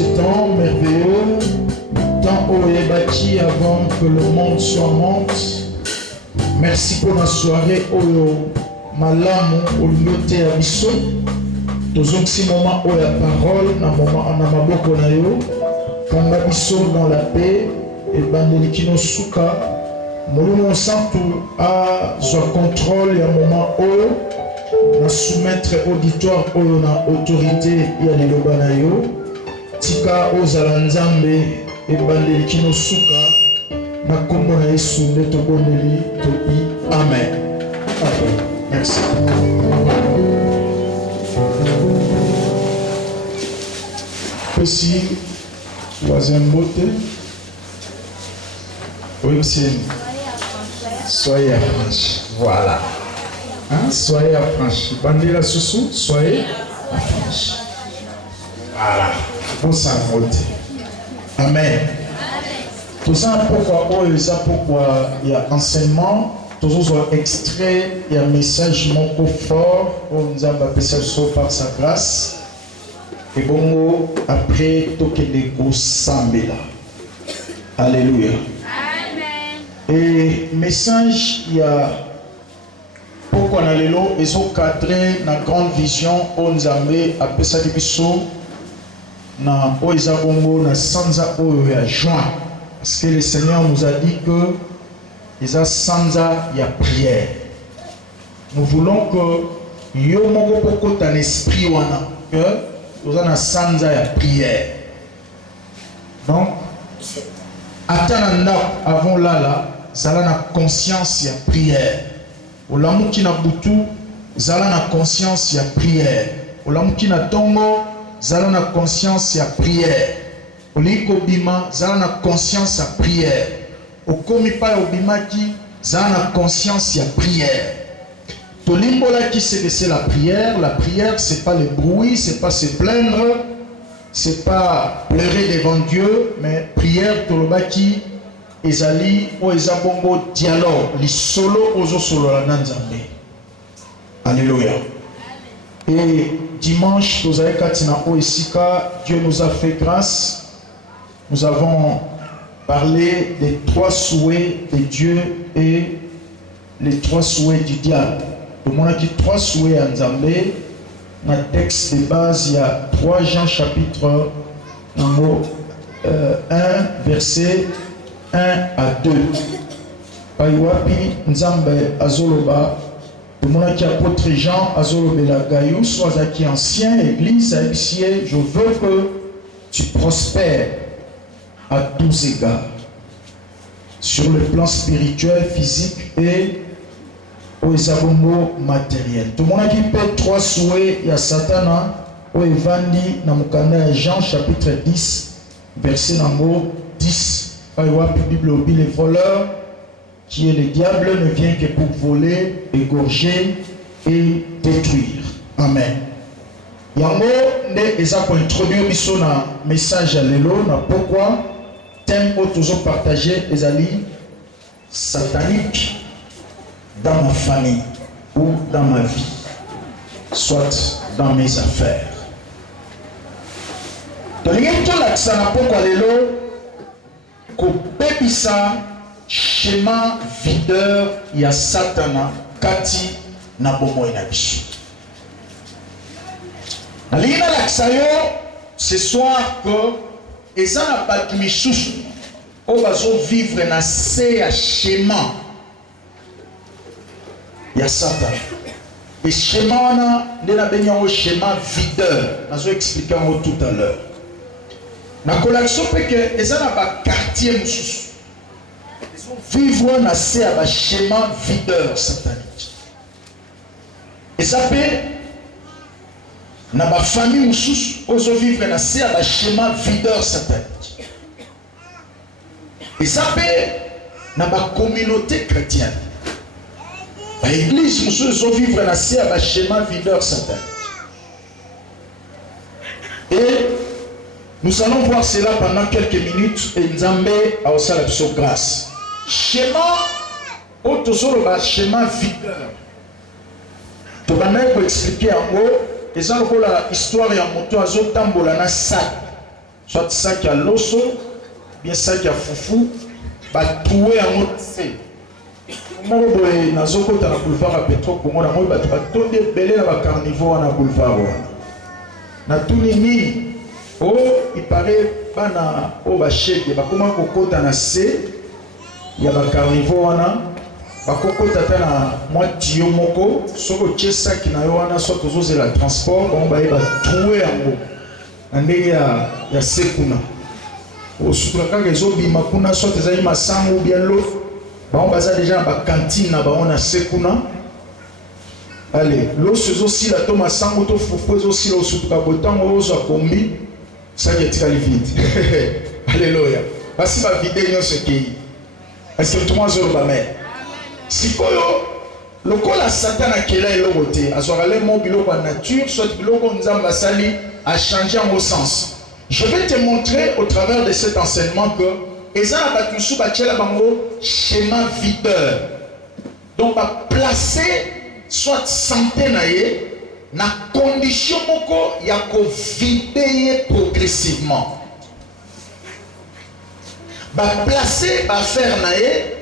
ce temps merveilleux, temps où est bâti avant que le monde soit monte. Merci pour la soirée où malamu olingote ya biso. Tozongsi moment où la parole na moment na maboko na yo. Kanga biso dans la paix et bandelikino suka. Molimo santu a son contrôle ya moment où na soumettre auditoire oyo na autorité ya liloba na yo. Tika ozala nzambe ebandeli kino suka na kombo na Yesu nde tobondeli tobi amen. Amen. Merci. Pesi troisième beauté. Oui, monsieur. Soyez affranchis. Voilà. Hein? Soyez affranchis. Bandela Soussou, soyez affranchis. Voilà. Bon sang vote. Amen. Tout ça pourquoi il y a enseignement, tout ça extrait, il y a un message mon fort, on nous a appelé ça par sa grâce. Et bon après tout que les gros sambela. Alléluia. Amen. Et message il y a pourquoi on a l'élo ils ont cadré la grande vision on nous a appelé ça depuis so na oiza bongo na sanza oyo ya juin parce que le Seigneur nous a dit que ils a sanza ya prière. Nous voulons que yo moko poko ta esprit wana que nous a na sanza ya prière. Donc attendant avant là zala na conscience ya prière. Olamu ki na butu zala na conscience ya prière. Olamu ki na tongo zala na conscience ya prière. Oliko bima zala na conscience ya prière. Okomi pa obimaki zala na conscience ya prière. Tolimbola qui c'est la prière. La prière c'est pas le bruit, c'est pas se plaindre, c'est pas pleurer devant Dieu, mais prière tolobaki ezali o ezabongo dialogue li solo ozo solo la nanzambe. Alléluia. Et dimanche, Dieu nous a fait grâce. Nous avons parlé des 3 souhaits de Dieu et les 3 souhaits du diable. Le monde a dit 3 souhaits à Nzambé. Dans le texte de base, il y a 3 Jean chapitre 1, verset 1 à 2. Paiwapi Nzambe Azoloba. Le monde qui apôtre Jean Azolobela Gayou, soit qui ancien église haïtienne, je veux que tu prospères à tous égards, sur le plan spirituel, physique et aux abonnements matériels. Tout le monde qui peut 3 souhaits, il y a Satan, au Evangile, dans le Jean chapitre 10, verset 10. Par exemple, la Bible oblige les voleurs. Qui est le diable ne vient que pour voler, égorger et détruire. Amen. Yango ne eza pour introduire biso na message à l'élo na pourquoi thème que toujours partagé ezali satanique dans ma famille ou dans ma vie, soit dans mes affaires. Donc tout l'accent na pourquoi l'élo ko bebisa schéma videur ya satana kati na bomo ina biso. Alina laksayo ce soir que ezana batu misusu o bazo vivre na se ya schéma ya satana. Et schéma wana ndena benyango schéma videur. Nazo expliquer tout à l'heure. Na kolakso peke ezana ba quartier misusu vivre na se à schéma videur satanique. Et ça peut na ba famille mususu ozo vivre na se à schéma videur satanique. Et ça peut na ba communauté chrétienne. Ba église mususu ozo vivre na se à schéma videur satanique. Et nous allons voir cela pendant quelques minutes et Nzambe a aussi la biso grâce. Schéma, autosolo ba schéma videur. Tu vas même expliquer en gros, et ça la histoire ya moto azo tambola na sac. soit sac à loso, bien sac à foufou, bah trouver un autre C. Moi, je nazoko na boulevard à Petro Congo, na moi bah tondi belé na ba carnivore na boulevard. Na tunini, oh il paraît pas na oh ba chèque, bah comment kokota na C, il y a ba carnivore na, bah kokota ta na moi tio moko, soko chesa ki na yo wana soit tozo la transport, bon bah il va trouver en gros. Ndenge ya sekuna osuka kaka ezobima kuna soit ezali masango ou bien l'eau on baza déjà ba cantine na ba on a sekuna allez l'eau c'est aussi la toma sango to fufu aussi l'eau osuka botango ozo kombi ça qui est vite alléluia basi ba vide nyo ce qui est-ce que tout le monde zo ba mais sikoyo lokola Satan akela eloko te azwaka le mo biloko ya nature soit biloko nzamba sali a changé en vos sens. Je vais te montrer au travers de cet enseignement que Ezana Batusu Bachela Bango schéma videur. Donc va placer soit santé naie na condition moko ya ko vider progressivement. Va placer va faire naie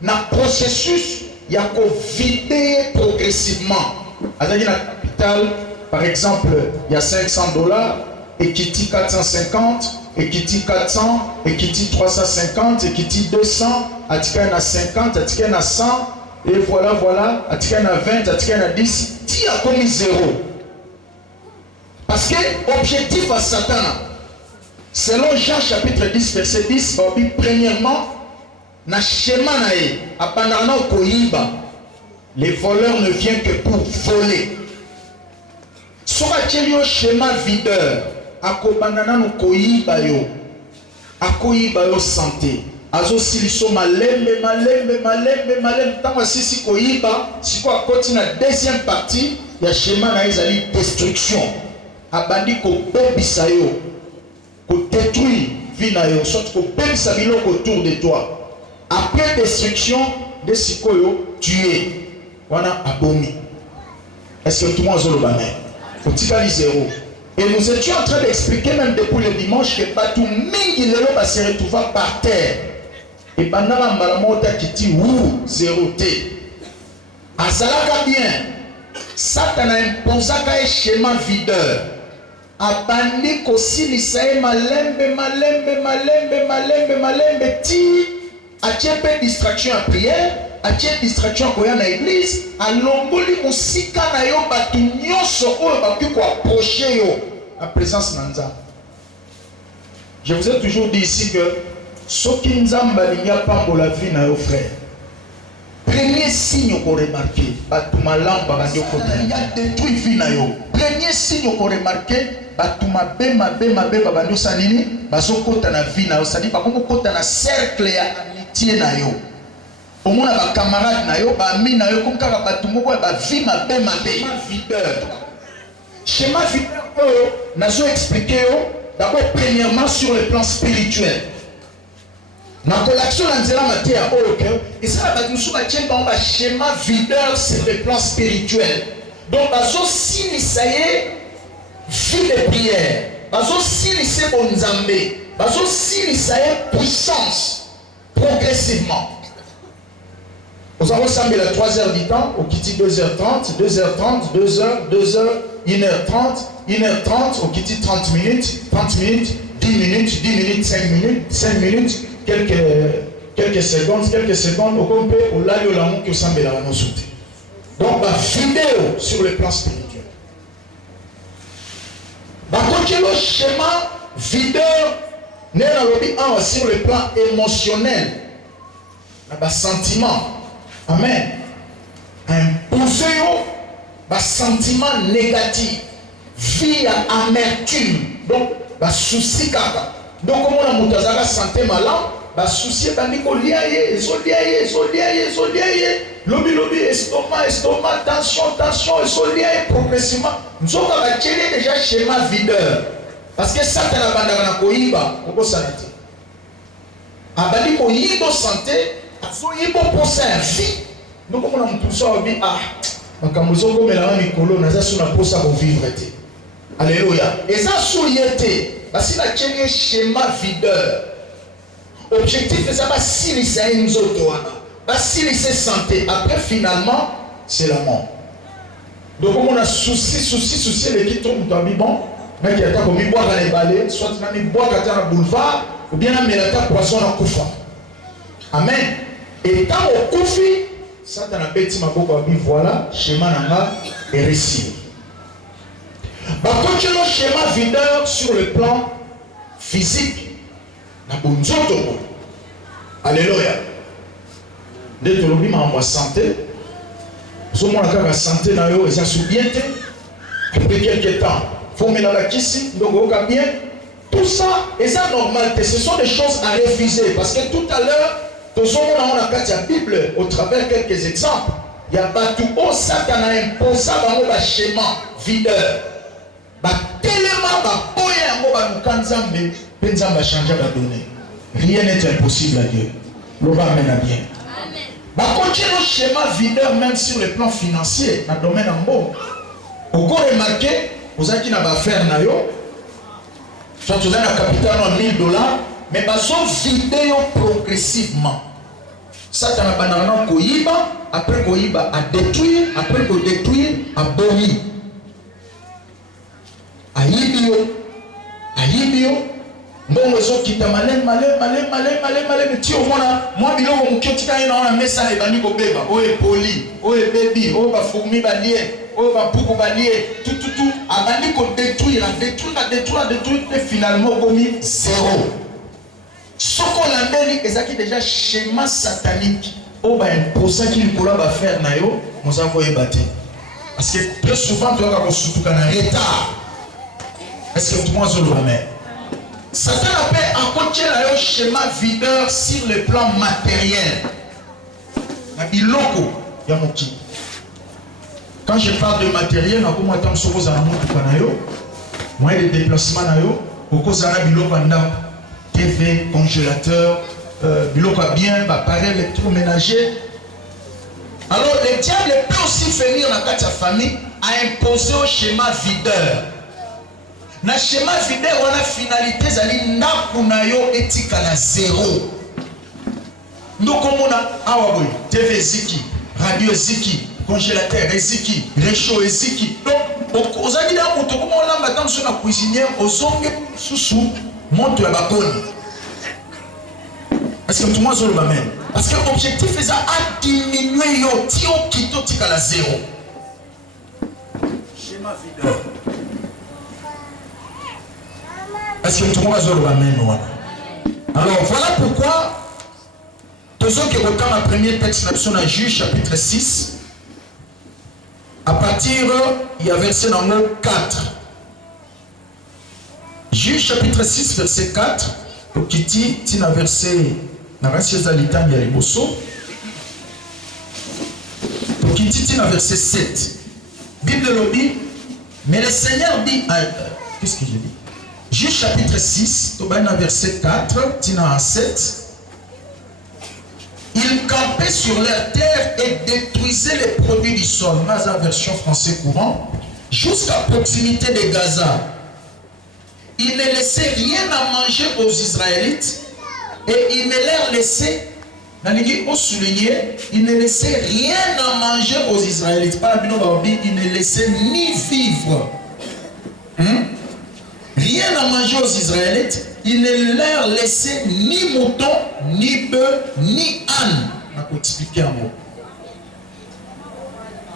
na processus ya ko vider progressivement. Azali na capital. Par exemple, il y a $500, et qui dit 450, et qui dit 400, et qui dit 350, et qui dit 200, Atikan a 50, Atikan a 100, et voilà, Atikan a 20, Atikan a 10, tu as commis 0. Parce que l'objectif à Satan, selon Jean chapitre 10, verset 10, premièrement, na schéma nae, apandana koyiba, les voleurs ne viennent que pour voler. Soka tchelio schéma videur, akobandana no koyiba yo, akoyiba yo santé, azo siliso malembe, tanga sisi koyiba, siko akoti na deuxième partie, ya schéma na ezali destruction, abandi ko bebisa yo, ko détruire vie na yo, soit ko bebisa biloko autour de toi. Après destruction, de siko yo, tuer, wana abomi. Est-ce que tout le monde zolo bamen? Et nous étions en train d'expliquer même depuis le dimanche que Batou Mingi Lelo va se retrouver par terre. Et Banama Malamota qui dit ou zéro T. Azalaka bien. Satan a imposé un schéma videur. Abandi kosi lisae malembe ti. A tiepé distraction à prière. A tiepé distraction à na église. A longoli musika na yo batu nyonso oyo bapi ko approcher yo. La présence nanza. Je vous ai toujours dit ici que soki nzamba liya pambo la vie na yo frère. Premier signe qu'on remarque, batuma lamba bandi okota. Il y a détruit vie na yo. Premier signe qu'on remarque, batuma bema babandi sanini, bazokota na vie na yo, ça dit pas comme kota na cercle ya amitié na yo. Au moins ba camarade na yo, ba ami na yo comme kaka batu moko ba vie mabe. Videur. Schéma videur nazo expliquer yo d'abord premièrement sur le plan spirituel. Na collection na nzela matia oyo et ça ba nous ba tient ba schéma videur sur le plan spirituel. Donc bazo silisaye vie de prière. Bazo silise bonzambe. Bazo silisaye puissance progressivement. Nous avons samedi la 3h du temps, au Kiti 2h30, 2h30, 2h, 2h, 1h30, 1h30, au Kiti 30 minutes, 10 minutes, 5 minutes, quelques secondes, au complet, au layo l'amour que samedi la nous souhaite. Donc, la vidéo sur le plan spirituel. Quand le schéma videur n'est sur le plan émotionnel, le sentiment. Amen. Imposer un sentiment négatif, vie à amertume, donc un souci kaka. Donc comme on a moutazaka santé malade, un souci tandis qu'on liaye, lobby, estomac, tension, liaye progressivement. Nous avons déjà schéma videur. Parce que ça t'as la bande à koiba, on peut s'arrêter. Abandi koyibo santé. Il faut penser à vie. Donc, comme on a tout ça, on dit ah, quand nous avons mis la main Nicolas, nous avons pour ça pour vivre. Alléluia. Et ça, souillé, parce que c'est un schéma videur. Objectif c'est ça, si c'est une autre, si c'est santé, après finalement, c'est la mort. Donc on a souci, les qui tombent dans le bon, mais qui attend comme il boit dans les balais, soit il boit dans le boulevard, ou bien il a un poisson dans le Koufa. Amen. Et quand on Koufi, ça t'en a bêti ma beaucoup, voilà, schéma nanga est réussi. Par contre, le schéma videur sur le plan physique, alléluia. Dès que l'on a santé, si on a la santé, ça se bien. Après quelques temps, il faut mettre la kisi, donc on a bien. Tout ça, et ça normal, ce sont des choses à refuser. Parce que tout à l'heure, tout le monde a la Bible, au travers quelques exemples. Il y a pas tout haut, Satan a imposé dans le schéma videur. Rien n'est impossible à Dieu. L'on va mener à bien. Par contre, le schéma videur, même sur le plan financier, dans le domaine en bon. Vous avez remarqué, vous avez une affaire, soit vous avez un capital de 1000 $, mais vous avez vidé progressivement. Ça, tu as un koyiba, après koyiba à détruire, après détruire, à boni. Aïbio, bon, ils ont quitté malin, mais tu vois, moi, bilon, mon kiotika, il a un message, il va nous bébé, oh, et poli, oh, et baby, oh, va fourmi balier, oh, va pouco balier, tout, abandi qu'on détruire, et finalement, on a zéro. Ce qu'on a dit, c'est déjà schéma satanique. On va imposer qu'il va faire, nous avons battu. Parce que très souvent, tu vas surtout en retard. Est-ce que tout le monde se le remet? Satan appelle à côté le schéma videur sur le plan matériel. Quand je parle de matériel, je moyen de déplacement, TV, congélateur, bien, appareil électroménager. Alors le diable peut aussi venir dans la famille à imposer au schéma videur. Dans le schéma videur, on a finalité zali ndakunayo etika na zéro. Donc on a TV ziki, radio ziki, congélateur ziki, réchaud ziki. Donc aux amis là, on a maintenant sur la cuisinière, aux ongles sous monte la bacone. Est-ce que tout le monde se le même? Parce que l'objectif c'est à diminuer yo tio kito tika la zéro. Schéma videur. Est-ce que tout le monde se le même? Alors voilà pourquoi tous ceux qui regardent la première texte dans Juge chapitre 6, à partir il y a verset dans le mot 4. Juge chapitre 6 verset 4, Okiti tina verset na verset alitam ya liboso. Okiti tina verset 7. Bible lobby, mais le Seigneur dit qu'est-ce que je dis? Juge chapitre 6, verset 4, tina 7. Ils campaient sur leur terre et détruisaient les produits du sol, dans la version français courant, jusqu'à proximité de Gaza. Ils ne laissaient rien à manger aux Israélites et ils ne leur laissaient, ils ne laissaient rien à manger aux Israélites. Ils ne laissaient ni vivre. Rien à manger aux Israélites. Il ne leur laissait ni mouton, ni bœuf, ni âne. On va expliquer un mot.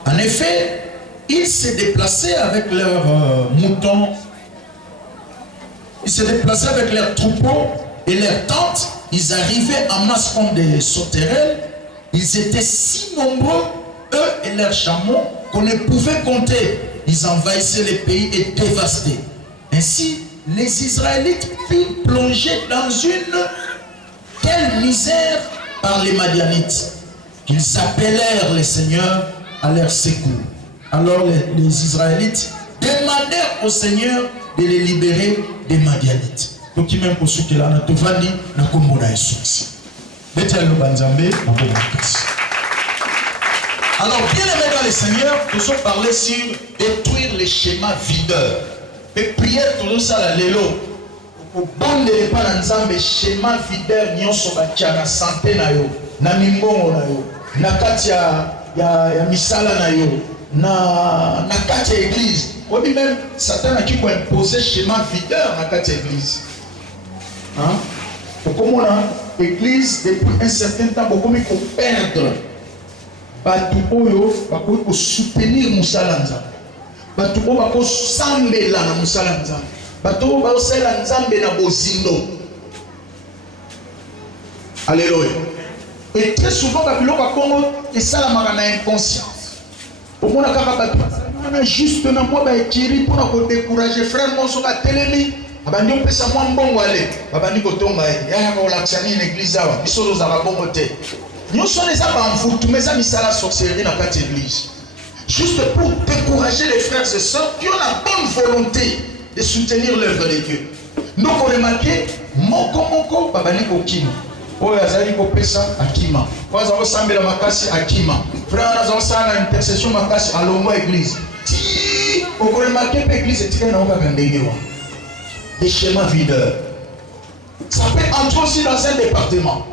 En effet, ils se déplaçaient avec leurs moutons, ils se déplaçaient avec leurs troupeaux et leurs tentes. Ils arrivaient en masse comme des sauterelles. Ils étaient si nombreux, eux et leurs chameaux, qu'on ne pouvait compter. Ils envahissaient les pays et dévastaient. Ainsi, les Israélites furent plongés dans une telle misère par les Madianites qu'ils appelèrent les seigneurs à leur secours. Alors les Israélites demandèrent au Seigneur de les libérer des Madianites. Donc même pour ceux qui l'ont entendu, na komona Yesu. Alors bien aimé dans le Seigneur, nous allons parler sur détruire les schémas videurs. Et prière tout ça la lélo. obondele pa na nzambe schéma videur nyonso batia na santé na yo na mimbongo na yo na kati ya misala na yo na kati ya église. Obi même Satan a qui peut imposer schéma videur na kati ya église. Hein? Comme l'église depuis un certain temps beaucoup mieux perdre. Batu oyo bako soutenir musala nzambe. Batu oyo bako sambela na musala nzambe. Batu oyo bako sala nzambe na bozindo. Alléluia. Et très souvent babiloko Congo et ça la marana inconscience. Pour moi kaka batu na juste na moi ba ekiri pour na décourager frère mon so ba telemi. Abandi opesa mwa mbongo ale. Babandi kotonga ya ko laksani l'église awa. Biso za ba bongo te. Nous sommes les enfants, mais ça misala sorcellerie dans cette église. Juste pour décourager les frères et sœurs qui ont la bonne volonté de soutenir l'œuvre de Dieu. Nous avons remarqué, moko babani kokima. Oh yazali ko pesa akima. Kwa za osambela makasi akima. Frère na za na intercession makasi alongo église. Ti on remarqué que l'église est très longue à ndengewa. Des schémas videurs. Ça peut entrer aussi dans un département.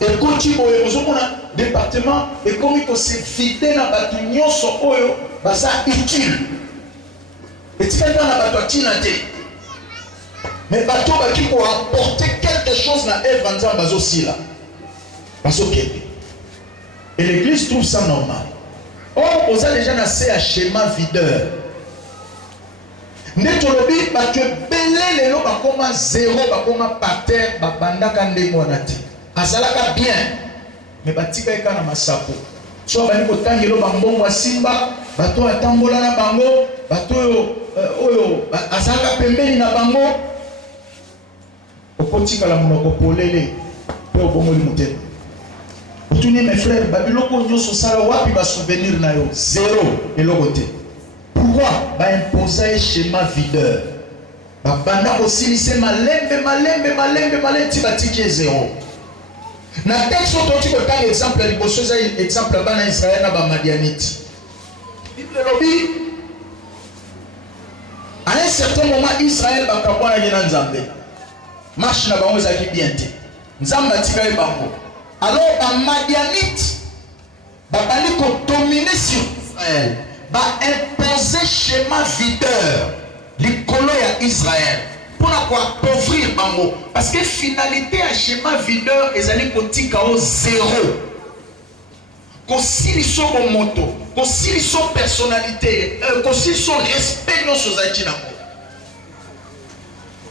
Et quand tu vois un département, et comme il faut se vider dans la bâtiment, ça utile. Et tu vas dans la bâtiment, mais bateau qui pour apporter quelque chose dans l'œuvre en disant aussi là. Parce que et l'église trouve ça normal. Or, on a déjà assez à schéma videur. Netolobi, tu es belé les lots, comme zéro, comme par terre, banda kande monati. Azalaka bien, mais batika eka na masapo. So bani kotangelo bambongo asimba, bato atambola na bango, bato oyo azalaka pembeni na bango. Okotika la monoko polele, pe obongo limute. Otuni mes frères, babiloko nyoso sala wapi ba souvenir na yo, zéro elokote. Pourquoi? Ba imposer schéma videur. Ba banda osilise malembe ti batiki zéro. Na texte tu peux prendre exemple liboso za exemple bana Israël na ba Madianite. Bible lobi à un certain moment Israël ba kabwana ngena nzambe. Marche na bango za ki bien te. Nzamba tika e bango. Alors ba Madianite ba bali ko dominer sur Israël, ba imposer schéma videur likolo ya Israël. Pour appauvrir bango parce que finalité à schéma videur ezali kotika au zéro kosiliso ko moto kosiliso personnalité kosiliso respect nos sociétés nango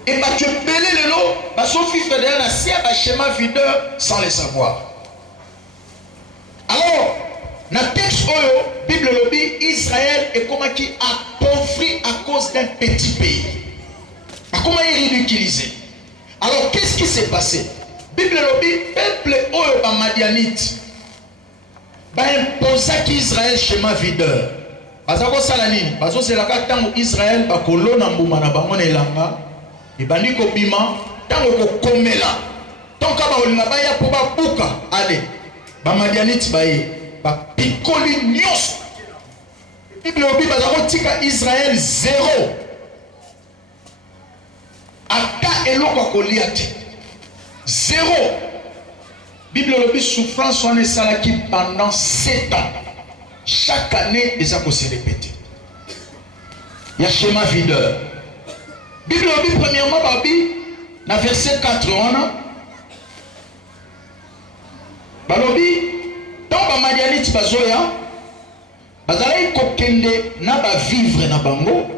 et ba tu belé le lot ba so vivre derrière la sia ba schéma videur sans le savoir. Alors na texte oyo Bible lobi Israël est comme qui appauvri à cause d'un petit pays. Comment il est ridiculisé? Alors qu'est-ce qui s'est passé? Bible lobi peuple oyo ba Madianite ba imposa ki Israël schéma videur. Bazako sala nini? Bazo selaka tango Israël ba kolona mbuma na bango na elanga. Ibandi ko bima tango ko komela. Tonka ba olinga ba ya po ba buka ale. Ba Madianite ba ye ba pikoli nyos. Bible lobi bazako tika Israël zéro. Aka eloko kolia te. Zéro. Bible lobi souffrance on est salaki pendant 7 ans. Chaque année, les accords se répéter. Il y a schéma videur. Bible lobi premièrement, babi, dans verset 4, on a. Balobi, tant ba Madianite bazoya, bazalai kokende na ba vivre na bango.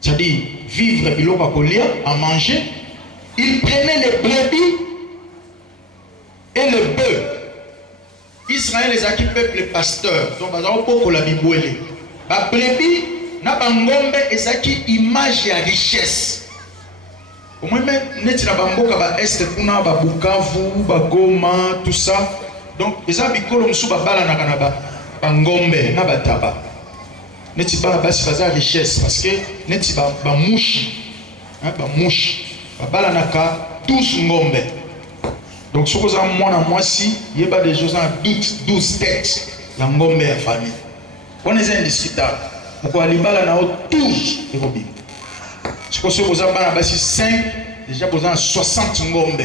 C'est-à-dire vivre biloko à coller, à manger. Il prenait les brebis et le bœuf. Israël les acquis peuple pasteur. Donc ils ont beaucoup la Bible. La brebis n'a pas ngombe et acquis image et richesse. Au moins même net na bamboka ba est kuna ba Bukavu, ba Goma, tout ça. Donc les abikolo musu ba bala na kanaba ba ngombe na ba taba. Neti ba basi baza richesse parce que neti ba mouchi hein ba mouchi ba bala naka 12 ngombe. Donc ce que ça moi si il y a des choses en 12 têtes la ngombe ya famille. On est indiscutable. Pourquoi les bala na 12 et Si vous avez 5, déjà vous avez 60 ngombe.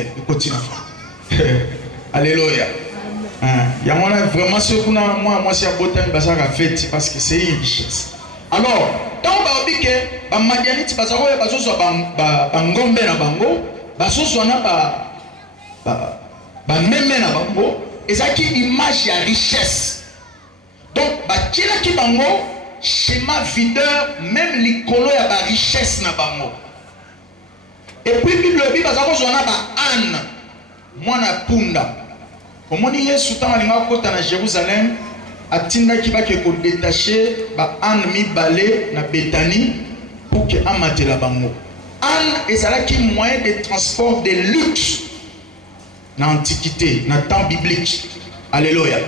Alléluia. Il y a vraiment ce qu'on a, moi, c'est un beau temps parce que c'est une richesse. Alors, tant que les Madianites, ils ont ngombe na bango, même na bango, et ça qui image la richesse. Donc, qui bango, schéma videur, même l'écolo y a la richesse na bango. Et puis, Bible dit, ils ont Anne, moi na punda. Comme on dit, Yesu tant alinga kota na Jérusalem, atinda ki ba ke ko détacher ba Anne mi balé na Bethanie pour que amate la bango. Anne ezalaki moyen de transport de luxe dans l'Antiquité, dans le temps biblique. Alléluia.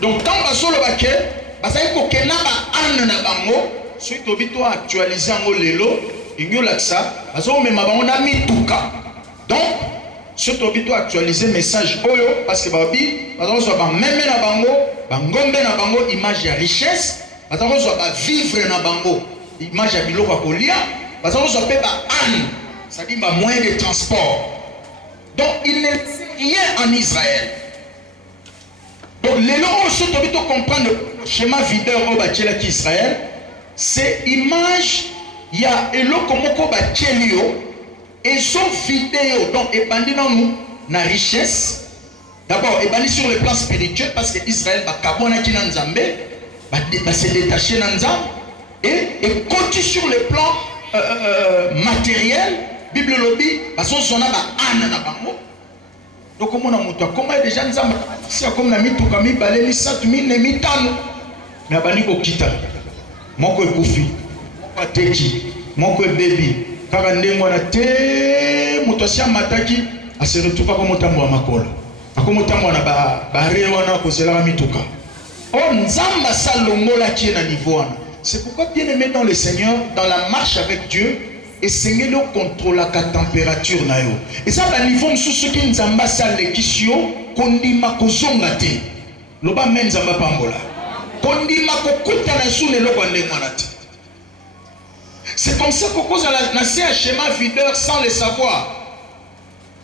Donc, quand on solo baké, parce que kena ba Anne na bango, suite au bito actualiser ngo lelo, inyo laksa, parce que même bango na mituka. Donc, surtout au actualiser message oyo parce que babi, parce que soit même na bango, bangombe na bango image de richesse, parce que soit vivre na bango, image ya biloko kolia, parce que soit pas Anne, ça dit moyen de transport. Donc il n'est rien en Israël. Donc les gens surtout au comprendre le schéma videur au bâtiment qui Israël, c'est image il y a eloko moko bâtiment et son vidéo, donc ébandi dans nous, la richesse. D'abord, ébandi sur le plan spirituel, parce que Israël va kabona ki nan Nzambe, va se détacher nan Nzambe, et continue sur le plan matériel, Bible lobby, parce qu'on s'en a Anna na bango. Donc, comment on a comment déjà Nzambe, si comme na mitu kami baleli satu mine mitano, mais abani ko kita, moko ekufi, moko ateki, moko baby. Kaka ndenge wana te moto asia mataki aseretuka ko motambo wa makolo ako motambo na bare wana kozelaka mituka o nzamba salongola qui est na niveau wana. C'est pourquoi bien aimé dans le Seigneur, dans la marche avec Dieu, et Seigneur le contrôle la température na yo et ça ba niveau msusu ki nzamba salekisio kondima kozonga te loba men nzamba pambola kondima kokuta na sou lelo kwa ndenge wana te. C'est comme ça qu'on cause un schéma videur sans le savoir.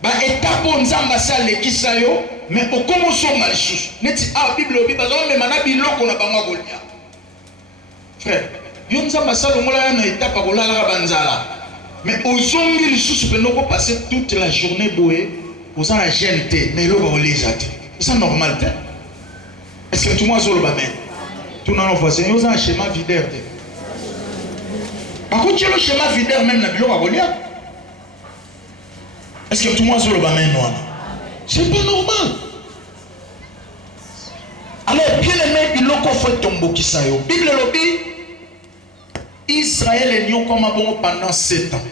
Bah étape on zamba ça le kisayo mais au commence on a les choses. Neti ah Bible obi bazo mais mana biloko na bango golia. Frère, yon zamba ça le mola na étape ko la la banzala. Mais aux zongi les choses peut nous passer toute la journée boé aux en la GNT mais lo ba les ate. C'est normal. Est-ce que tout le monde zo le ba men? Tout dans nos voisins yon un schéma videur. Par contre, le schéma videur même na bilo bagolia. Est-ce que tout le monde se le bat maintenant? C'est pas normal. Alors, bien aimé, il a fait tomber qui ça yo. Bible lobby, Israël est comme bon pendant 7 ans.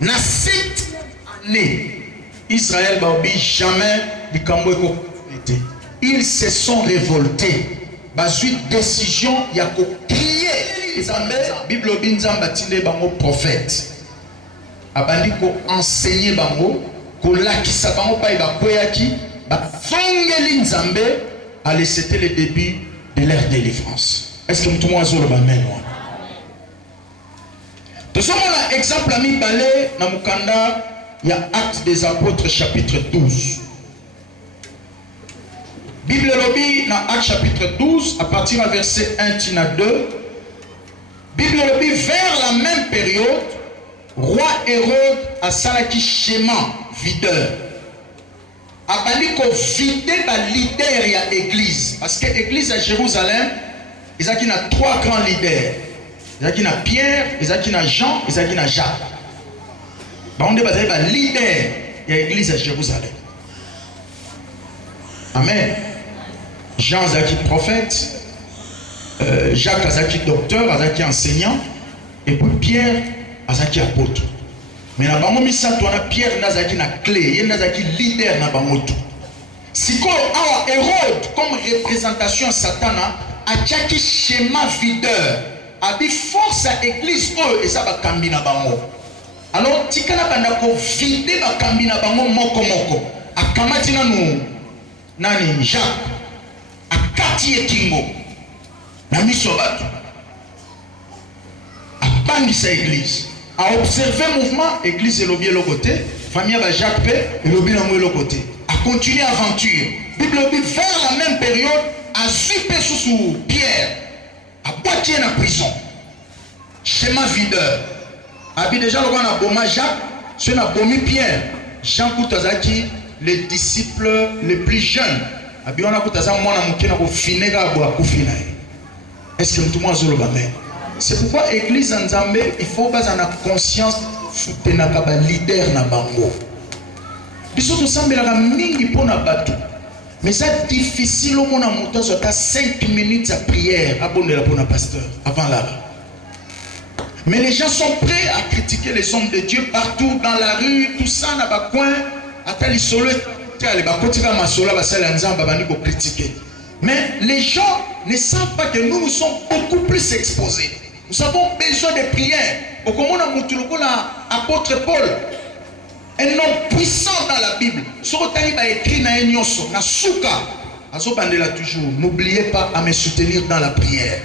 Na 7 années, Israël n'a jamais du Cambodge été. Ils se sont révoltés. Bah, suite décision, il y a qu'au crier. La Bible dit que bango prophète. Abandi ko enseigner bango, ko lakisa bango pa iba koyaki, ba fongeli nzambe, allez c'était le début de leur délivrance. Est-ce que tout le monde a le même nom? De ce moment exemple ami balé na mukanda, il y a Actes des Apôtres chapitre 12. Bible lobby dans Actes chapitre 12 à partir du verset 1 tina 2. Bible lobby vers la même période, roi Hérode a salaki schéma videur. A bali ko vider ba leader ya église parce que église à Jérusalem, ils ont 3 grands leaders. Ils ont Pierre, ils ont Jean, ils ont Jacques. Ba onde ba leader ya église à Jérusalem. Amen. Jean Zaki prophète, Jacques Azaki docteur, Azaki enseignant, et puis Pierre Azaki apôtre. Mais na bango misa to na Pierre Nazaki na clé, il Nazaki leader na bango tout. Si ko awa Hérode comme représentation Satana a tchaki schéma videur, a dit force à église et ça va cambi na bango. Alors tikana banda ko vide ba cambi na bango moko moko. A kamati na nou nani Jacques a quartier Kingo na miso bato a bandi sa église À observer le mouvement, l'église est l'objet de l'autre côté, famille de Jacques P. et l'objet de l'autre côté. À continuer l'aventure. Bible dit vers la même période, à zuper sous Pierre, à boiter dans la prison. Schéma videur. Abi déjà le roi a bombé Jacques, ce n'a bombé Pierre. Jean Koutazaki, les disciples les plus jeunes. Abi on a Koutazaki, moi on a mouké na kofinega boa kufina. Est-ce que tout le monde a le même? C'est pourquoi l'église en Zambé, il faut pas en avoir conscience soutenir les leader na bango. Biso to sambela ka mingi pona bato. Mais c'est difficile au monde à monter sur 5 minutes de prière abonner pour un pasteur avant là. Mais les gens sont prêts à critiquer les hommes de Dieu partout dans la rue, tout ça dans le coin, à tel isolé, mais les gens ne savent pas que nous sommes beaucoup plus exposés. Nous avons besoin de prières. Comme on a montré l'apôtre Paul, un homme puissant dans la Bible. Ce qu'il a écrit dans Enyoso, dans Souka, toujours. N'oubliez pas à me soutenir dans la prière.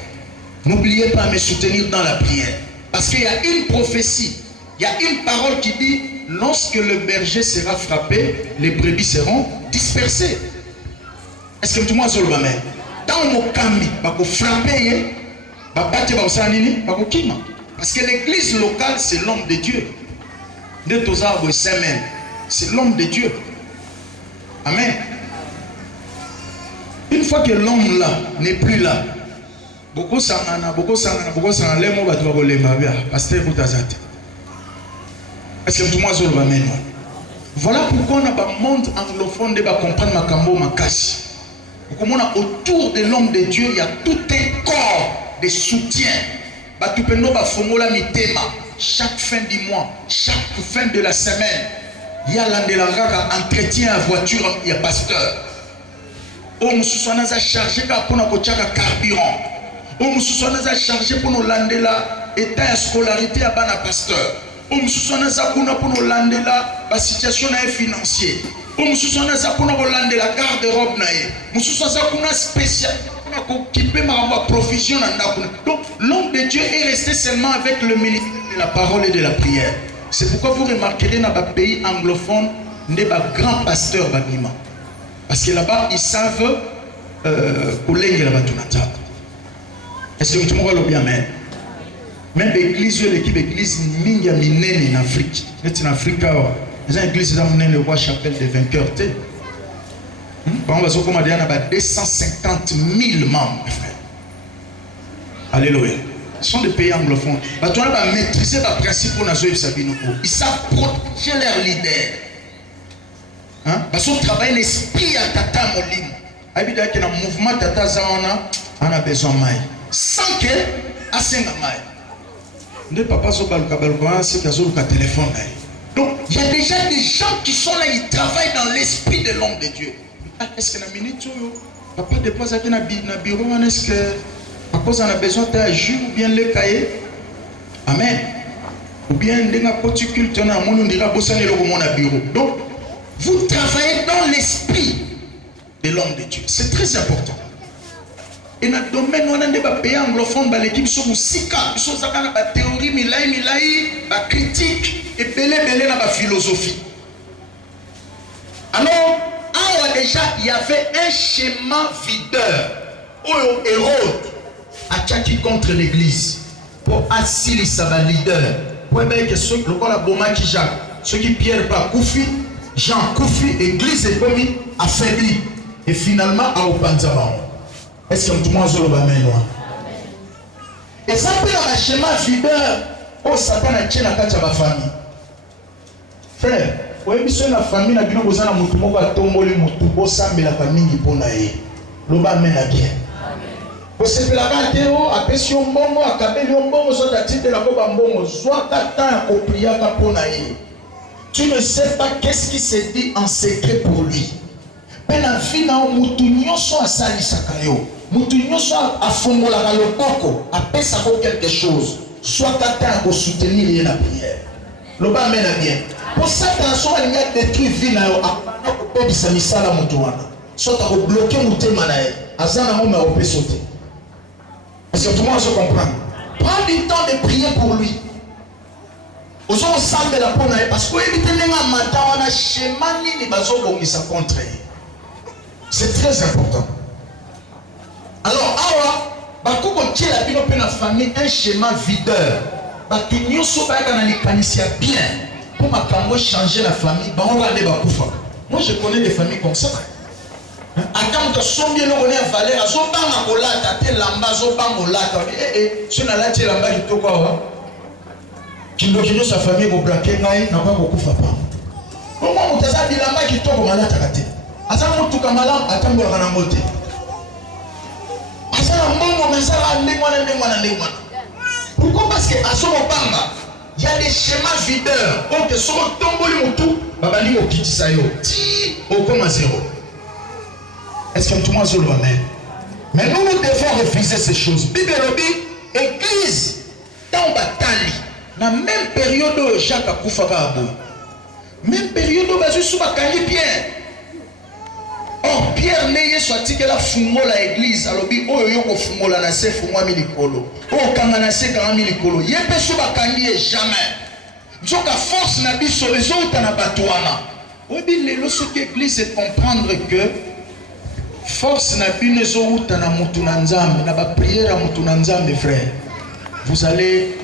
N'oubliez pas à me soutenir dans la prière. Parce qu'il y a une prophétie, il y a une parole qui dit, lorsque le berger sera frappé, les brebis seront dispersées. Est-ce que tout le monde a le même? Dans mon cambi, il faut frapper, parce que l'église locale, c'est l'homme de Dieu. C'est l'homme de Dieu. Amen. Une fois que l'homme là n'est plus là, beaucoup sangana, les mots va devoir les maber. Pasteur Koutazate. Est-ce que tout le monde a le même? Voilà pourquoi on a un monde anglophone de comprendre ma cambo, ma casse. Comme on a autour de l'homme de Dieu, il y a tout un corps de soutien. Chaque fin du mois, chaque fin de la semaine, il y a l'entretien à voiture, il y a pasteur. On se chargé pour nous carburant. On se chargé pour nous lander la état de scolarité à bana pasteur. On se pour nous lander la situation financière. On se pour nous lander la garde-robe. On se spécial. Donc l'homme de Dieu est resté seulement avec le ministère de la parole et de la prière. C'est pourquoi vous remarquerez dans les pays anglophones des grands pasteurs. Parce que là-bas, ils savent est-ce que tout le monde a bien? Même l'église, l'équipe d'église, il y a en Afrique. En Afrique, les églises ont le roi chapelle des vainqueurs. On va se commander à 250 000 membres. Alléluia. Ce sont des pays anglophones. On va maîtriser le principe pour nous. Ils savent protéger leurs leaders. Parce qu'on travaille l'esprit à Tata Molim. Habida que dans le mouvement Tata Zawana, on a besoin de maille. Sans que, à Sengamai. Ne papa c'est qu'il téléphone. Donc, il y a déjà des gens qui sont là, ils travaillent dans l'esprit de l'homme de Dieu. Est-ce que la minute, papa dépose dans le bureau, est-ce que papa on a besoin d'un jus ou bien le cahier? Amen. Ou bien d'un petit culte, on a mon dira bosser le bureau. Donc, vous travaillez dans l'esprit de l'homme de Dieu. C'est très important. Et dans le domaine où on a des pays anglophones, l'équipe sont aussi calmes. Ils sont dans la théorie, la critique et belé dans la philosophie. Alors, déjà, il y avait un schéma videur où Hérode a tchaki contre l'église pour assurer sa leader. Pour que ceux qui ont la bombe qui Jacques, ceux qui Pierre par Koufi, Jean Koufi, l'église est commis affaiblie. Et finalement, à Opanzabao. Est-ce que tout le monde a le même? Et ça peut être un schéma videur où Satan a tenu la carte de la famille. Frère, oui, monsieur la famille n'a pas besoin de mutu moko atomboli mutu bosambela ka mingi pona ye. Loba mena bien. Osepela ka te o apesi mbongo akabeli mbongo so tatite la ko mbongo soit kata ko priya ka pona ye. Tu ne sais pas qu'est-ce qui se dit en secret pour lui. Mais la vie na mutu nyonso asalisaka yo. Mutu nyonso afongola ka loboko apesa ko quelque chose. Soit kata ko soutenir ye na prière. Loba mena bien. Pour cette raison, il y a détruit la vie. Soit à bloquer mon thème, Azana m'a opé sauter. Est-ce que tout le monde se comprend? Prends du temps de prier pour lui. Ozo ensemble la pona parce que évite nenga mata wana schéma nini bazo bongisa contre. C'est très important. Alors awa bakoko tiela bino pe na famille un schéma videur. Batu nyoso ba kana likanisia bien pour makambo changer la famille ba on va aller bakufa. Moi je connais des familles comme ça. Attends que son bien on est à valeur azo banga kolata te lamba azo banga kolata so na lati lamba kitoko awa. Kilo sa famille ko braquer ngai na ba kokufa pa. Comment mutaza bilamba kitoko malata kate. Asa mutu kamala atambo kana mote. Asa mbongo mesala ndengwana. Pourquoi? Parce que à son banga, il y a des schémas videurs. Donc son tomboli mutu babali o kitisa yo. Ti au comme zéro. Est-ce que tout le monde se le amen? Mais nous devons refuser ces choses. Bible dit église dans bataille. La même période où Jacques a koufaka abou. Même période où Bazu souba kanyi Pierre. Or Pierre neye soit que la fumo la église alobi oyo yoko fumo la na se fumo milikolo. O kanga na se kanga milikolo. Yepe souba kanyi jamais. Joka force na biso les autres na batouana. Obi lelo ce que l'église c'est comprendre que force na bino zo uta na mutu na nzambe na ba prière mutu na nzambe frère. Vous allez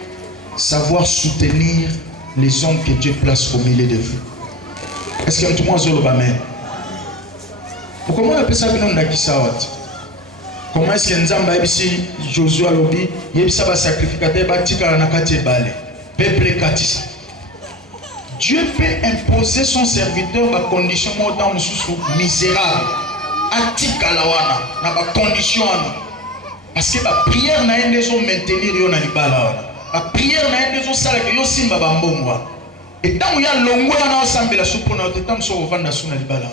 savoir soutenir les hommes que Dieu place au milieu de vous. Est-ce que tout le monde zolo bamen? Comment on appelle ça binon ndakisawat? Comment est-ce que nzamba ebisi Josué alobi yebisa ba sacrificateur batika na kati balé peuple katisa. Dieu peut imposer son serviteur ba condition dans mususu misérable. Atika la wana na ba condition parce que ba prière na ende zo maintenir yo na libala wana. La prière na ende zo sala ke yo simba ba mbongwa. Et tant ya longwa na osambela supona o tant so vanda suna libala.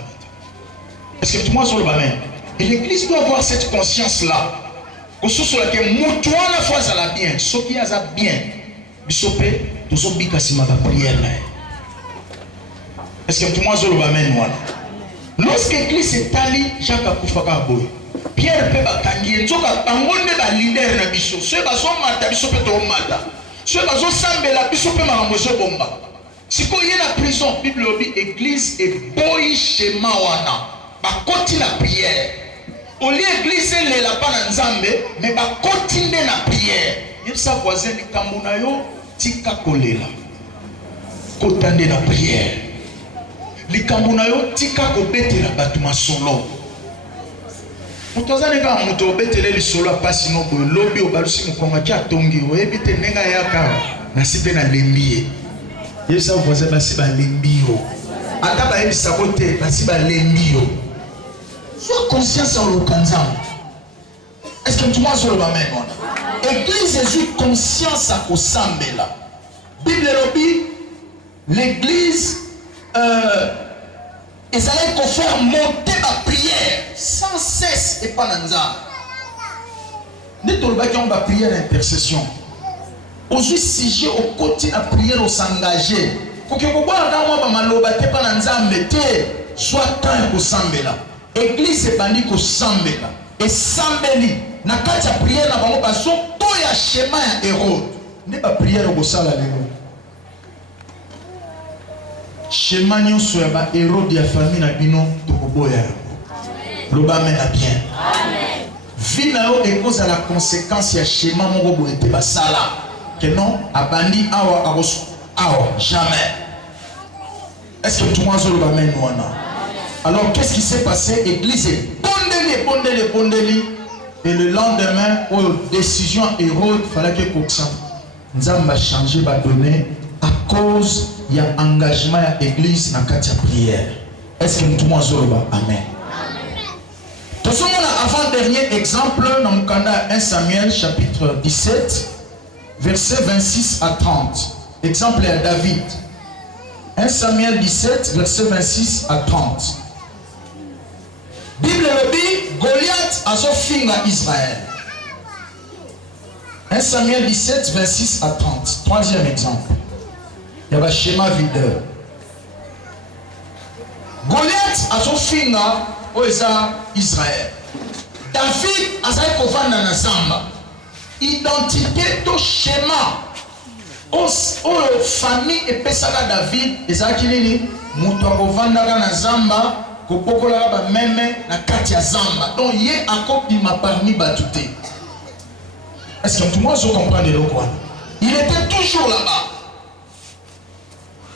Est-ce que tout le monde le amen? Et l'église doit avoir cette conscience là. Que ce soit que mutuana la fois ça la bien, ce qui a ça bien. Bisopé to so bika sima ba prière na. Est-ce que tout le monde le amen moi? Lorsque l'église est allée, Jacques a koufaka boy. Pierre peut bakangi nzoka bangonde ba leader na biso. Ceux bazo mata biso pe to mata. Ceux bazo sambela biso pe makambo so bomba. Siko yé la prison, Bible obi église et boy schéma wana. Ba koti na prière. Au lieu église le la pa na nzambe, mais ba koti nde na prière. Yebisa voisin ni kambuna yo tika kolela. Kotande na prière. Likambo na yo tika kobetela batu masolo. Mutozane ka muto obetele lisolo apasi no boy lobi obalusi mukonga kya tongi oyebite nenga yaka na sipe na lembiye. Yesa voisin basi ba lembiyo. Ata ba yebisa kote basi ba lembiyo. Sois conscience en l'okanzam. Est-ce que tout le monde se le va maintenant? Église Jésus conscience à kosambela. Bible lobi l'église ils allaient qu'on faire monter ma prière sans cesse et pas dans ça. Nous devons faire prière d'intercession. Aujourd'hui, sujet au côté de la prière au s'engager. Pour que vous voyez dans moi maloba te pas dans ça mettez soit temps pour sambela. Église est bandit pour sambela. Et sambeli na kati ya prière na bango baso to ya schéma ya Hérode. Ne pas prière au sala lelo. Schéma nyonso ya ba Hérode ya famille na bino to koboya. Loba mena bien. Amen. Vie na yo ekoza la conséquence ya schéma moko boye te basala. Que non abandi awa abos awa jamais. Est-ce que tout le monde se loba mena wana? Alors qu'est-ce qui s'est passé? Église est bondeli. Et le lendemain, aux décisions Hérode, il fallait que Koksan Nzamba changer, va donner à cause il y a engagement à l'église dans la prière. Est-ce que tout le monde se loba? Amen. Tout ce monde avant-dernier exemple dans le 1 Samuel chapitre 17, verset 26 à 30. Exemple à David. 1 Samuel 17, verset 26 à 30. Bible le dit, Goliath a son film à Israël. 1 Samuel 17, 26 à 30. Troisième exemple. Il y a un schéma videur. Goliath a son film à Israël. David a son film à Zamba. Identité to schéma. famille epesaka David ezalaki nini moto akovandaka na zamba kopokolaka bameme na kati ya zamba donc ye akobima parmi bato te. Est-ce que tout le monde se comprend de l'eau? Il était toujours là-bas.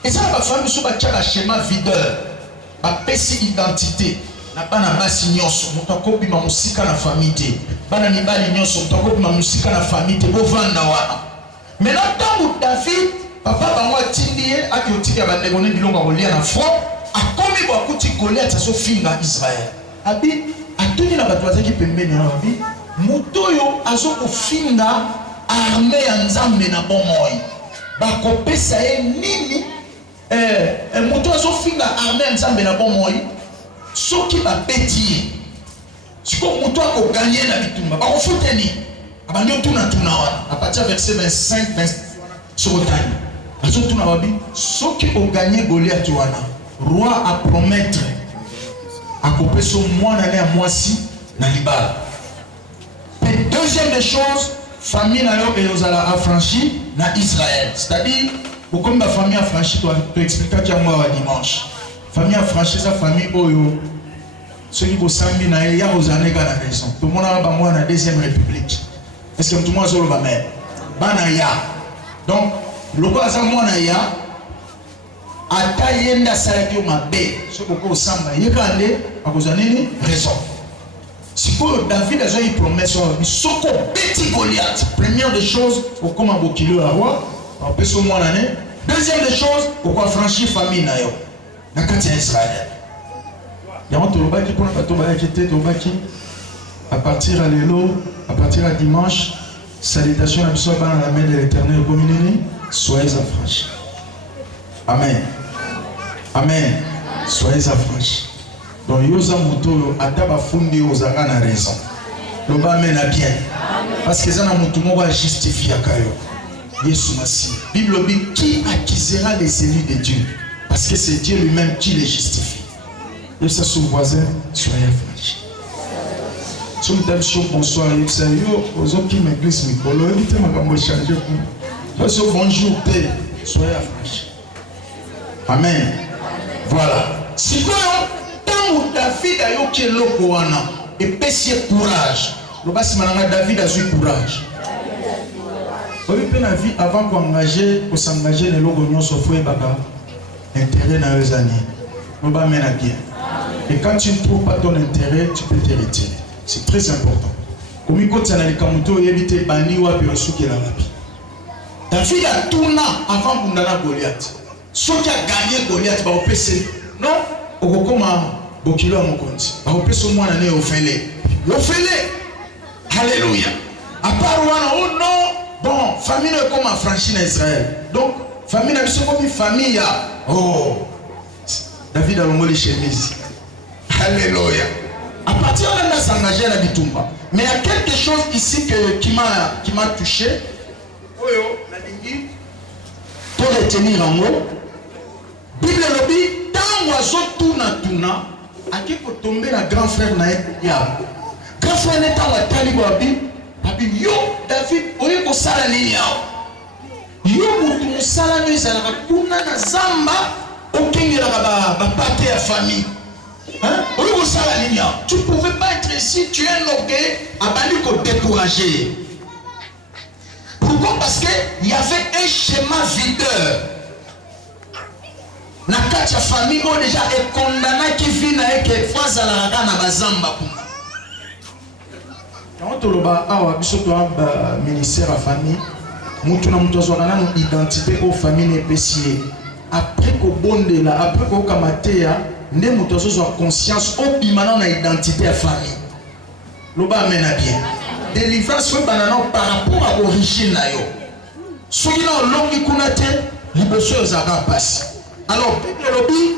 Et ça, la famille sur le schéma videur, la petite identité, n'a pas na basi nyonso, mutako bima musika na famille, bana mibali nyonso, mutako bima musika na famille, bovanda wana. Maintenant, tant que David, papa bango atindie, aki otiki abandegone bilonga kolia na front, akomi bo akuti Goliath aso finga Israël. Abi, atuni na bato bazaki pembeni na abi, mutoyo azo kofinga armée ya Nzambe na bomoi. Bakopesa ye nini? Mutoyo azo finga armée ya Nzambe na bomoi. Soki bapeti. Siko mutoyo ko gagner na bitumba. Bakofuteni. Abandi otuna tuna wana. À partir verset 25 sur otani. Azo tuna babi, soki o gagner Goliath wana, roi a promettre akopeso mwana na mwasi na libala. Deuxième des choses, famille na yo ezala affranchi na Israël. C'est-à-dire, comme la famille affranchie, tu expliques qu'il y a moi dimanche. Famille affranchie, sa famille oyo, ceux qui vont s'amener na ya aux années à la raison. Tout le monde a ba moi na deuxième république. Est-ce que tout le monde a ba mère? Banaya. Donc, le quoi ça moi na ya ata yenda salaki o mabe. Ce que ko samba yekande akozanini raison. Si David a eu une promesse, il petit Goliath. Première des choses, pour comment bokilo la roi, on peut se moins l'année. Deuxième des choses, pourquoi franchir famille na yo. Na kati Israël. Y'a un tolobaki pour la toba qui était tolobaki. À partir à l'élo, à partir à dimanche, salutation à bisou dans la main de l'Éternel communauté. Soyez affranchis. Amen. Amen. Soyez affranchis. Donc, yosa muto ataba fundi ozaka na raison. Loba mena bien. Parce que ça na muto mo va justifier akayo. Yesu Masi. Bible dit qui accusera les élus de Dieu? Parce que c'est Dieu lui-même qui les justifie. Et ça son voisin, soyez affranchis. Si vous avez chaud bonsoir, vous avez aux autres qui m'église Mikolo, évitez ma gambo changer pour. Soyez bonjour, soyez affranchis. Amen. Voilà. Si quoi David a eu que l'okoana et péché courage. Le bas malanga David a eu courage. Oui, puis la vie avant d'engager, pour s'engager les logos sur fouet baba, intérêt dans les années. Le bas mène à bien. Et quand tu ne trouves pas ton intérêt, tu peux te retirer. C'est très important. Comme il continue à l'écamuto, il évite bani ou à Biosouki la rapi. David a tourné avant Bundana Goliath. Ceux qui a gagné Goliath, va au PC. Non, au comment bokilo à mon compte. Au PC au moins l'année au fêlé. Au fêlé. Alléluia. À part oh non, bon, famille est comme affranchie en Israël. Donc, famille n'a pas comme une famille. Oh, David a le mot de chemise. Alléluia. À partir de là, on s'engage à la bitumba. Mais il y a quelque chose ici qui m'a touché. Pour retenir en mot, Bible le dit, tant oiseau tourna, à qui peut tomber la grand frère naïf. Grand frère n'est pas la talibabi. Yo, David, oye ko sala nini yao? Yo mutu sala nini zalaka kuna na zamba okengela ba pate ya famille. Hein? Oye ko sala nini yao? Tu pouvais pas être ici, tu es un orgueil, abali ko décourager. Pourquoi? Parce que il y avait un schéma videur. Na kati ya famille on déjà est condamné qui vit na eke faza la na bazamba kuna. Quand on a un ministère à famille, nous avons une identité aux familles épiciées. Après qu'on bonde là, après qu'on kamate, nous avons une conscience au bimana na identité à famille. Loba amena bien. Délivrance par rapport à l'origine na yo. Ceux qui ont longi kunate, libération zara passe. Alors Bible lobi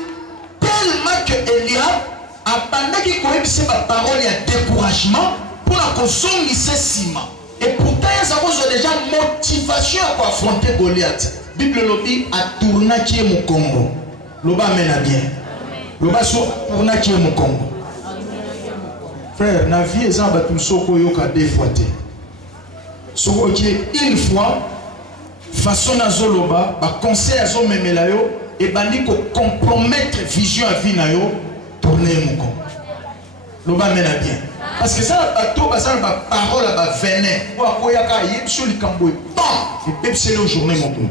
tellement que Elia a pendant qu'il connaît ces paroles il y a découragement. Pour la consommer c'est ciment. Et pourtant ils ont déjà motivation à affronter Goliath. Bible lobi a tourné qui est mon Congo. Loba mena bien. Loba so tourna qui est mon Congo. Frère, na vie est en bas tout soko yoka deux fois. Soko qui est une fois façon azoloba ba conseil azomemela yo et bandi ko compromettre vision à vie na yo tourner moko loba mena bien parce que ça bato bazana ba parole ba venin ou akoya ka yebso likambo et bepsele au journée moko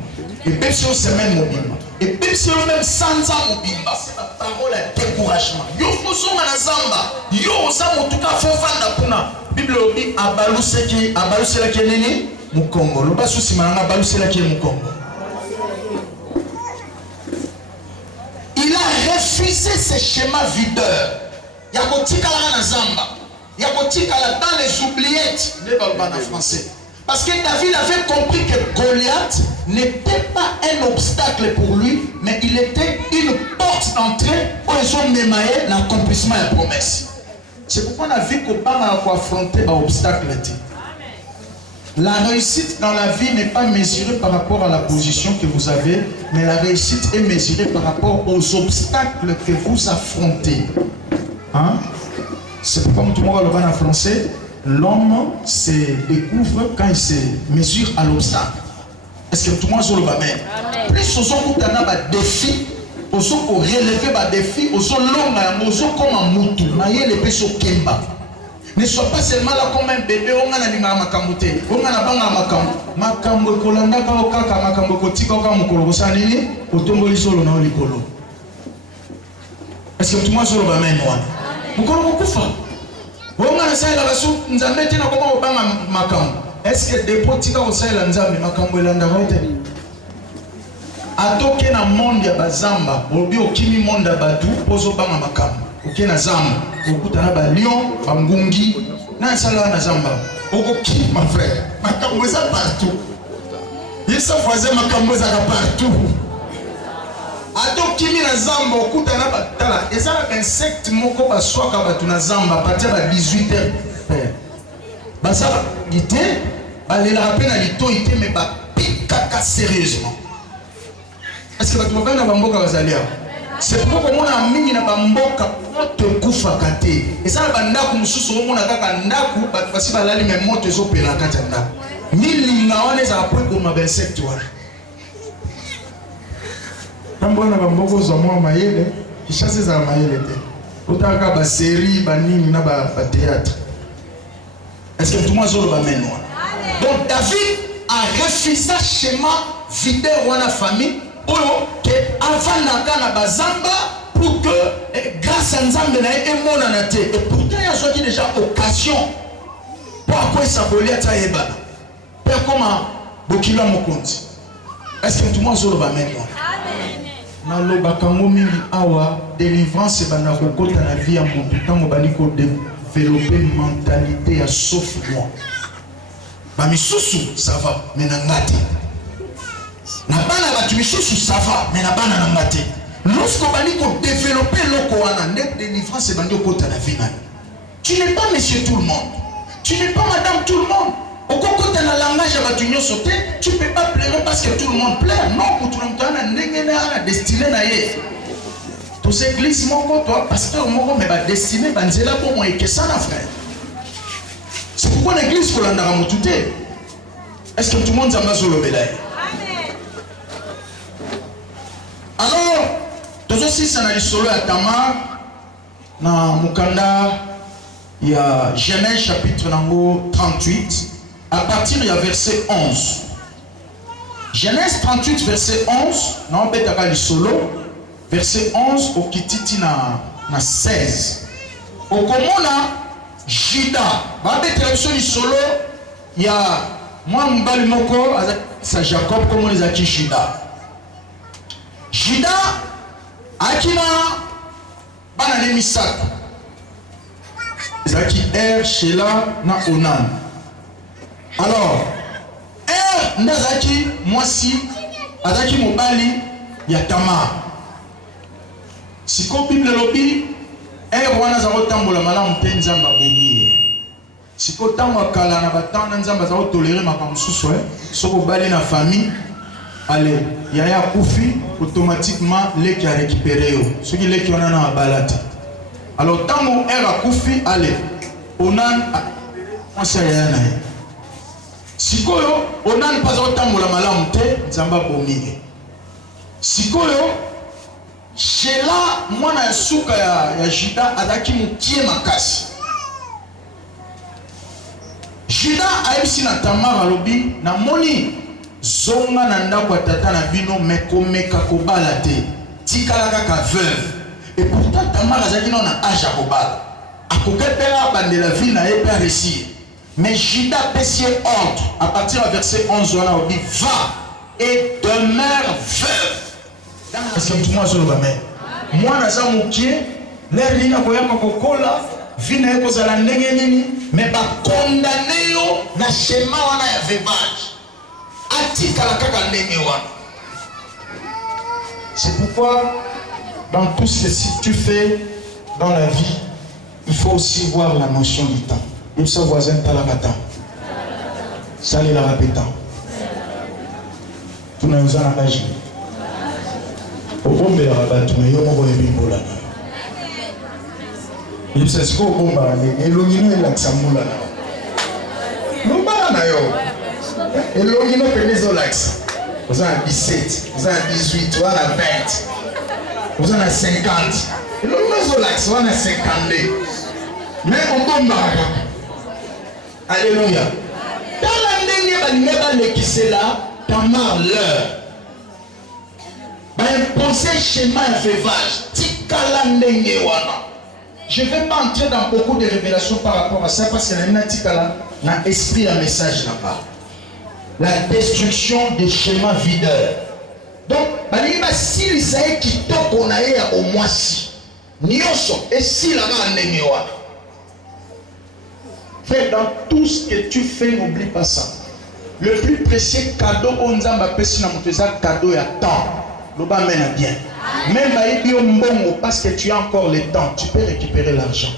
et bepsele au semaine mobimba et bepsele même sans ans mobimba c'est la parole à découragement yo fosonga na zamba yo sa motuka fofanda kuna bible obi abalusela ki nini mukongo loba susi mananga abalusela ki mukongo. Il a refusé ces schémas videurs. Yakotika la na zamba. Yakotika la dans les oubliettes de Balbana français. Parce que David avait compris que Goliath n'était pas un obstacle pour lui, mais il était une porte d'entrée pour les hommes mémaillés l'accomplissement de la promesse. C'est pourquoi on a vu qu'Obama a affronté l'obstacle. La réussite dans la vie n'est pas mesurée par rapport à la position que vous avez, mais la réussite est mesurée par rapport aux obstacles que vous affrontez. Hein? C'est pourquoi tout le monde va en français. L'homme se découvre quand il se mesure à l'obstacle. Est-ce que tout le monde se le va même? Plus aux hommes qui ont des défis, aux hommes qui relever des défis, aux hommes longs, comme un moutou, maillé les péchés au Kemba. Ne sois pas seulement là comme un bébé, on a la makamute, on a la banga makambo. Makambo kolanda ka okaka makambo kotika ka mukolo kosanini, otomboli solo na olikolo. Est-ce que tout le monde se le va même? Mukolo kokufa. On a la basu nzambe tena koma obanga makambo. Est-ce que des potika osala nzambe makambo elanda rote? Atoke na monde ya bazamba, obi okimi monde ya batu pozo banga makambo. Ok na zamba, okutana ba lion, ba ngungi, na sala na zamba. Okoki ma frère, makambo za partout. Yesa faisait makambo za partout. Atoki mi na zamba okutana ba tala, ezala insecte moko ba swaka batu na zamba partir ba 18h. Ba ça gité, ba lela rappel na lito ité mais ba pikaka sérieusement. Est-ce que batu mabana ba mboka bazalia? C'est pourquoi on a mis na bamboka te kufa kate. Et ça ba ndaku mususu on a kaka ndaku ba fasi ba lali mais moto zo pela kata ndaku. Mili na wane za point ko ma insecte wa. Tambo na bamboko zo mo mayele, kishase za mayele te. Otaka ba série ba nini na ba théâtre. Est-ce que tout le monde zo ba menwa? Donc David a refusé schéma videur wana famille. Que avant na bazamba pour que grâce à Nzambe na emona na te et pourtant il y a déjà occasion pour quoi ça voler ta yeba pour comment bokila mokonzi. Est-ce que tout le monde se va maintenant? Amen. Na loba kango mingi awa délivrance bana kokota na vie ya moto tango bali ko développer mentalité ya sauf moi. Ba misusu ça va mais na ngati. Na bana batu misusu ça va mais na bana na ngate. Lorsqu'on va développer loko wana net délivrance bandi okota na vie na. Tu n'es pas monsieur tout le monde. Tu n'es pas madame tout le monde. Okokota na langage ya batu nyoso te, tu peux pas plaire parce que tout le monde plaire. Non, pour tout le monde na ndenge na destiné na ye. Tous ces églises moko toi pasteur moko mais ba destiné ba nzela pour moi que ça na frère. C'est pourquoi l'église kolanda ka mutu te. Est-ce que tout le monde zamba zo lobela? Alors, tous aussi ça na lisolo ya Tamar na mukanda ya Genèse chapitre nango 38 à partir du verset 11. Genèse 38 verset 11 na betaka lisolo verset 11 au kititi na 16. Okomona Juda ba betaka lisolo ya mwa mbali moko sa Jacob comme les aki Juda. Juda akina bana ne misaka Zaki Sheila na Onan. Alors ndazaki mwasi azaki mobali ya Tamar. Siko Bible lobi wana za kotambola malamu te Nzamba boni. Siko tango kala na batana Nzamba za tolérer makambo susu soko bali na famille. Allez, yaya kufi automatiquement les qui a récupéré ceux qui les qui on a na balate. Alors tant a kufi allez, Onan on sait rien. Sikoyo, onan pas otambola malamu te, nzamba bomine. Sikoyo, Shela mwana ya suka ya Juda adaki mukie makasi. Juda aibisi na Tamar alobi na moni zonga na ndako ya tata na bino mekomeka kobala te. Tikala kaka veuve. Et pourtant Tamar azaki na âge ya kobala. Akokepela bandela vie na ye pe réussir. Mais Juda pesi ordre à partir du verset 11 on a dit va et demeure veuve. Est-ce que tout le monde se lève amen? Moi naza mukie l'air lina koyaka kokola vina eko zala ndenge nini mais ba condamné yo na schéma wana ya veuvage atikala kaka ndenge wana. C'est pourquoi dans tout ce que tu fais dans la vie, il faut aussi voir la notion du temps. Il faut voisin talabata. Salut la répétant. Tu n'as pas la magie. Au bombe la rabat, tu n'as pas eu de bola. Il sait ce qu'on bomba, et l'ongino est l'axamoula. Non, pas là, et l'ongino est les olax. Vous en avez 17, vous en avez 18, vous en avez 20, vous en avez 50. Et l'ongino est olax, vous en avez 52. Mais on bomba. Alléluia. Dans la ligne, qui c'est là, Tamar l'heure. Imposer schéma et veuvage. Je ne vais pas entrer dans beaucoup de révélations par rapport à ça parce que n'a esprit un message là-bas. La destruction des schémas videurs. Donc, si les aïe qui toquent on a au moins si. Nyoso et si là-bas frère, dans tout ce que tu fais, n'oublie pas ça. Le plus précieux cadeau, on a cadeau à temps. L'oba mène bien. Même parce que tu as encore le temps, tu peux récupérer l'argent.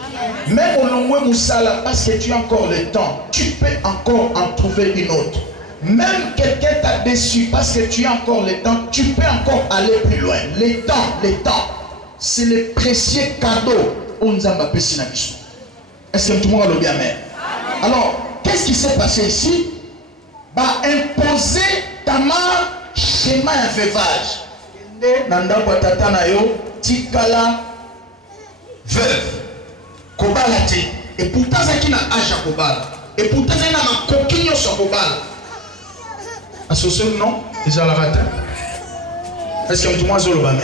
Même au long Moussala, parce que tu as encore le temps, tu peux encore en trouver une autre. Même quelqu'un t'a déçu parce que tu as encore le temps, tu peux encore aller plus loin. Les temps, c'est le précieux cadeau. Est-ce que tout le monde a bien amen? Alors, qu'est-ce qui s'est passé ici? Bah, imposer Tamar schéma un veuvage. Nanda patata na yo tikala veuve kobala te. Et pourtant ça qui n'a âge à kobala. Et pourtant ça n'a ma coquille sur kobala. Associé non, ils ont la raté. Est-ce que tout le monde a le amen?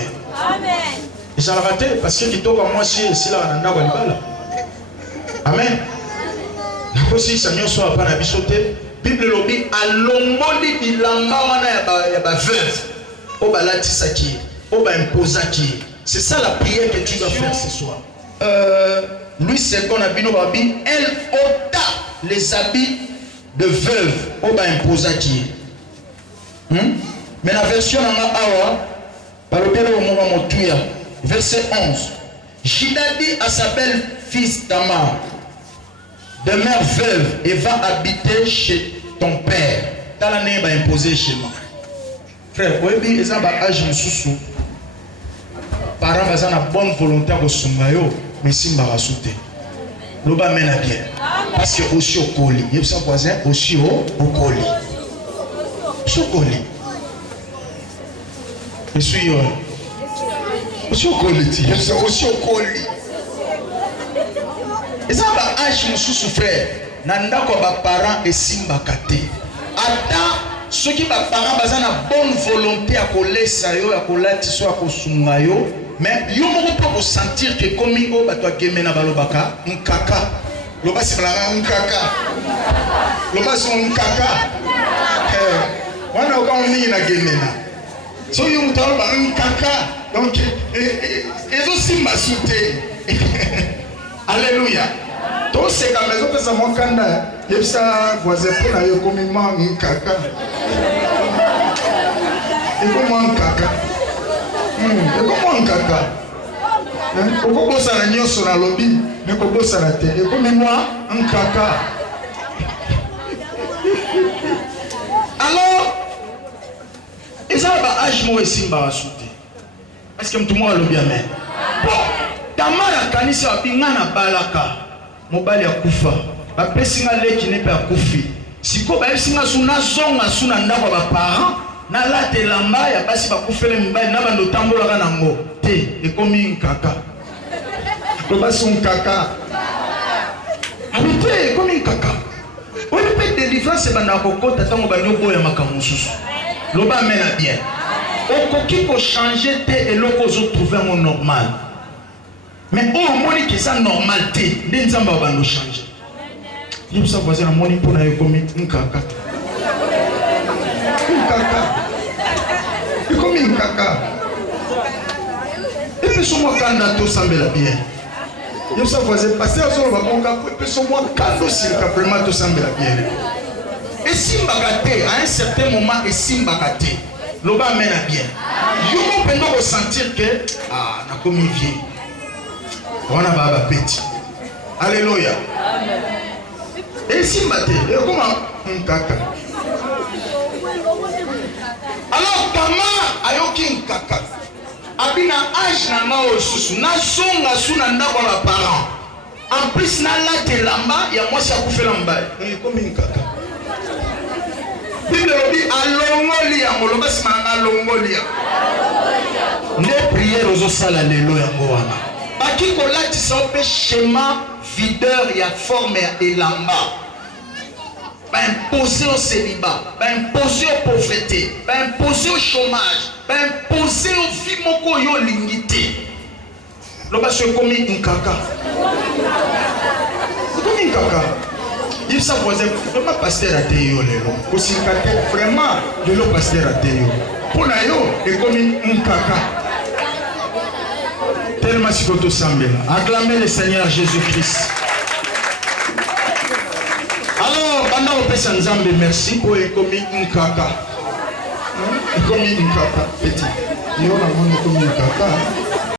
Amen. Ils ont la raté parce que qui toque moi si là nanda kobala. Amen. Si Seigneur soit pas na bisoté, Bible lobby alongoli bilamba wana ya ba veuve. Oba latisaki, oba imposaki. C'est ça la prière que tu dois faire ce soir. Louis II Abino Babi, elle ôta les habits de veuve, oba imposaki. Mais la version en awa, par le père au moment motuya, verset 11. Juda dit à sa belle fils Tamar, demeure veuve et va habiter chez ton père. Dans l'année, va imposer chez moi. Frère, oui, ils ont un âge sous. Parents, ils ont une bonne volonté pour Sungayo, mais si je suis sauté. Nous va mener bien. Parce que aussi au colis. Il y a son voisin aussi au colis. Aussi au colis. Je suis aussi au colis. Je suis aussi au colis. Ils ont un âge sous frère. Nanda ko ba parents et simba kate. Attends. Ceux qui va parents ont une bonne volonté à coller ça yo à coller tiso à kosunga yo mais yo moko peut sentir que comme yo ba toi geme na balobaka nkaka loba si bala nkaka loba si nkaka wana ko ni na geme na so yo mutalo ba nkaka donc ezo simba souté alléluia. Donc c'est comme les autres mon kanda yebisa voisin pour na yo comme man kaka et comment kaka et comment kaka oko bosa na nyoso na lobby mais ko bosa na te et comme moi un kaka. Alors ils ont ba âge mo simba asouté. Est-ce que tout le monde le bien mais bon Tamara kanisa bingana balaka mobali ya kufa bapesi nga leki ne pe akufi siko ba singa suna zonga suna ndako ba parents na la te lamba ya basi ba kufele mibali na bando tambola kana ngo te ekomi nkaka to basi nkaka habite ekomi nkaka on peut délivrance banda kokota tango banyo boya makamususu loba mena bien okoki ko changer te eloko zo trouver mon normal mais on moni que ça normalité ndi nzamba bando changer il ça voisin na moni pona ekomi nkaka ekomi nkaka et puis sur moi kanda to sambela bien il ça voisin pasteur zo ba bonga et puis sur moi kando sika vraiment to sambela bien et simbaka te à un certain moment et simbaka te loba mena bien yo mo pendo ko sentir que ah na komi vieux on a baba petit alléluia amen et simbate et comment nkaka alors kama ayoki nkaka abina âge na ngao susu na songa suna ndako ba parents en plus na la te lamba ya mwasi akufela mbaye komi nkaka Bible dit alongoli ya moloba simanga alongoli ya ne prière aux sala lelo ya ngoana baki kolatisa pe schéma videur ya forme ya elamba ba imposer au célibat ba imposer aux pauvreté ba imposer au chômage ba imposer au vie moko yo lingité loba se komi nkaka komi nkaka il ça voisin vraiment pasteur a teo lelo aussi vraiment de lo pasteur a teo pour na yo et komi nkaka tellement si koto sambela acclamez le Seigneur Jésus-Christ. Alors banda opesa nzambe merci pour ekomi nkaka ekomi nkaka petit yo na moni komi nkaka